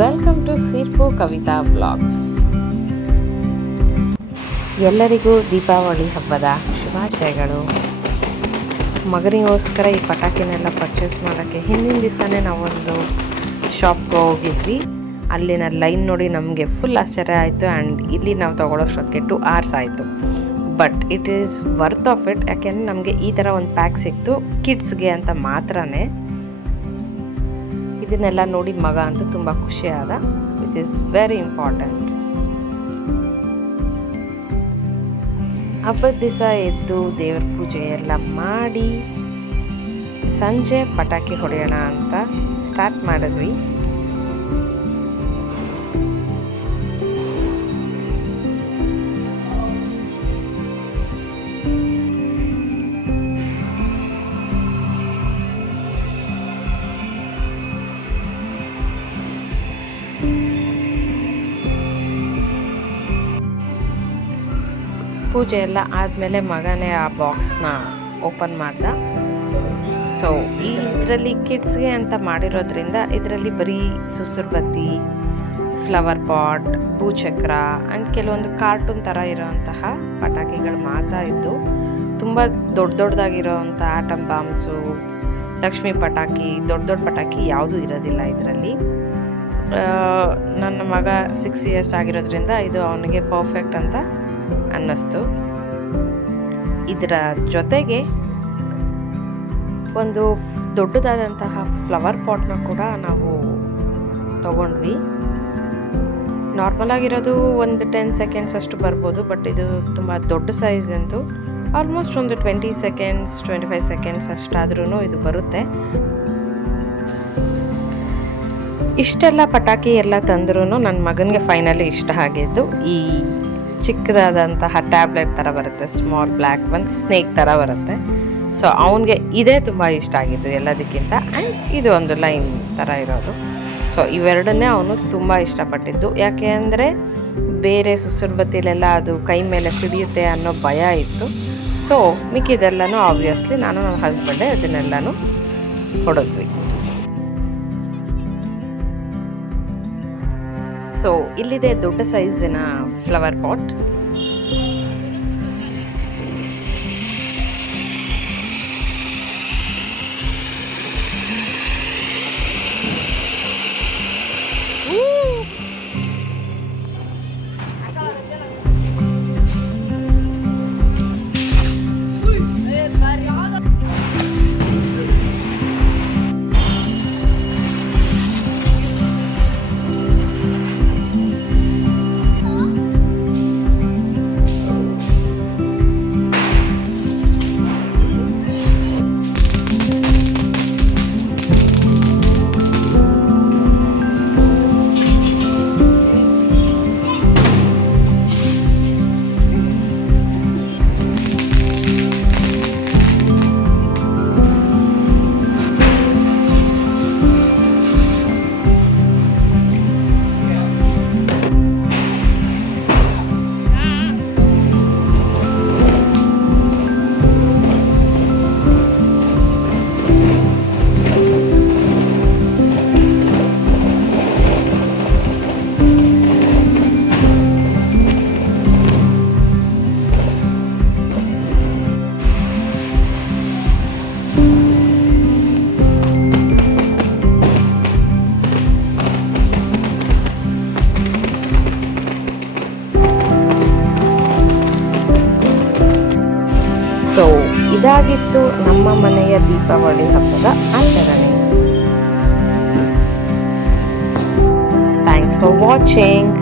Welcome to ಸಿರ್ಪು Kavitha vlogs. ಎಲ್ಲರಿಗೂ ದೀಪಾವಳಿ ಹಬ್ಬದ ಶುಭಾಶಯಗಳು. ಮಗನಿಗೋಸ್ಕರ ಈ ಪಟಾಕಿನೆಲ್ಲ ಪರ್ಚೇಸ್ ಮಾಡೋಕ್ಕೆ ಹಿಂದಿನ ದಿವಸನೇ ನಾವೊಂದು ಶಾಪ್ಗೆ ಹೋಗಿದ್ವಿ. ಅಲ್ಲಿನ ಲೈನ್ ನೋಡಿ ನಮಗೆ ಫುಲ್ ಆಶ್ಚರ್ಯ ಆಯಿತು. ಆ್ಯಂಡ್ ಇಲ್ಲಿ ನಾವು ತೊಗೊಳ್ಳೋಷ್ಟೊತ್ತಿಗೆ 2 hours ಆಯಿತು. But it is worth of it. ಯಾಕೆಂದರೆ ನಮಗೆ ಈ ಥರ ಒಂದು ಪ್ಯಾಕ್ ಸಿಕ್ತು ಕಿಡ್ಸ್ಗೆ ಅಂತ ಮಾತ್ರನೇ. ಇದನ್ನೆಲ್ಲ ನೋಡಿ ಮಗ ಅಂತೂ ತುಂಬ ಖುಷಿಯಾದ, ವಿಚ್ ಈಸ್ ವೆರಿ ಇಂಪಾರ್ಟೆಂಟ್. ಹಬ್ಬದ ದಿವಸ ಎದ್ದು ದೇವ್ರ ಪೂಜೆ ಎಲ್ಲ ಮಾಡಿ ಸಂಜೆ ಪಟಾಕಿ ಹೊಡೆಯೋಣ ಅಂತ ಸ್ಟಾರ್ಟ್ ಮಾಡಿದ್ವಿ. ಪೂಜೆ ಎಲ್ಲ ಆದಮೇಲೆ ಮಗನೇ ಆ ಬಾಕ್ಸ್ನ ಓಪನ್ ಮಾಡ್ದ. ಸೊ ಇದರಲ್ಲಿ ಕಿಡ್ಸ್ಗೆ ಅಂತ ಮಾಡಿರೋದ್ರಿಂದ ಇದರಲ್ಲಿ ಬರೀ ಸುಸುರು ಬತ್ತಿ, ಫ್ಲವರ್ ಪಾಟ್, ಭೂಚಕ್ರ ಆ್ಯಂಡ್ ಕೆಲವೊಂದು ಕಾರ್ಟೂನ್ ಥರ ಇರೋವಂತಹ ಪಟಾಕಿಗಳು ಮಾತ್ರ ಇದ್ದು, ತುಂಬ ದೊಡ್ಡದಾಗಿರೋವಂಥ ಆಟಮ್ ಬಾಂಬ್ಸು, ಲಕ್ಷ್ಮಿ ಪಟಾಕಿ, ದೊಡ್ಡ ಪಟಾಕಿ ಯಾವುದೂ ಇರೋದಿಲ್ಲ ಇದರಲ್ಲಿ. ನನ್ನ ಮಗ 6 years ಆಗಿರೋದ್ರಿಂದ ಇದು ಅವನಿಗೆ ಪರ್ಫೆಕ್ಟ್ ಅಂತ ಅನ್ನಿಸ್ತು. ಇದರ ಜೊತೆಗೆ ಒಂದು ದೊಡ್ಡದಾದಂತಹ ಫ್ಲವರ್ ಪಾಟ್ನ ಕೂಡ ನಾವು ತಗೊಂಡ್ವಿ. ನಾರ್ಮಲ್ ಆಗಿರೋದು ಒಂದು 10 seconds ಅಷ್ಟು ಬರ್ಬೋದು, ಬಟ್ ಇದು ತುಂಬ ದೊಡ್ಡ ಸೈಜ್ ಅಂತೂ ಆಲ್ಮೋಸ್ಟ್ ಒಂದು 20 seconds 25 seconds ಅಷ್ಟಾದ್ರೂ ಇದು ಬರುತ್ತೆ. ಇಷ್ಟೆಲ್ಲ ಪಟಾಕಿ ಎಲ್ಲ ತಂದ್ರೂ ನನ್ನ ಮಗನಿಗೆ ಫೈನಲಿ ಇಷ್ಟ ಆಗಿದ್ದು ಈ ಚಿಕ್ಕದಾದಂತಹ ಟ್ಯಾಬ್ಲೆಟ್ ಥರ ಬರುತ್ತೆ, ಸ್ಮಾಲ್ ಬ್ಲ್ಯಾಕ್ ಒಂದು ಸ್ನೇಕ್ ಥರ ಬರುತ್ತೆ. ಸೊ ಅವನಿಗೆ ಇದೇ ತುಂಬ ಇಷ್ಟ ಆಗಿದ್ದು ಎಲ್ಲದಕ್ಕಿಂತ. ಆ್ಯಂಡ್ ಇದು ಒಂದು ಲೈನ್ ಥರ ಇರೋದು. ಸೊ ಇವೆರಡನ್ನೇ ಅವನು ತುಂಬ ಇಷ್ಟಪಟ್ಟಿದ್ದು. ಯಾಕೆ ಅಂದರೆ ಬೇರೆ ಸುಸುರು ಬತ್ತಿಲೆಲ್ಲ ಅದು ಕೈ ಮೇಲೆ ಸಿಡಿಯುತ್ತೆ ಅನ್ನೋ ಭಯ ಇತ್ತು. ಸೊ ಮಿಕ್ಕಿದೆಲ್ಲನೂ ಆಬ್ವಿಯಸ್ಲಿ ನಾನು ನನ್ನ ಹಸ್ಬೆಂಡೇ ಅದನ್ನೆಲ್ಲನೂ ಹೊಡೆದ್ವಿ. ಸೊ ಇಲ್ಲಿದೆ ದೊಡ್ಡ ಸೈಜಿನ ಫ್ಲವರ್ ಪಾಟ್. ಸೊ ಇದಾಗಿತ್ತು ನಮ್ಮ ಮನೆಯ ದೀಪಾವಳಿ ಹಬ್ಬದ ಆಚರಣೆ. Thanks for watching.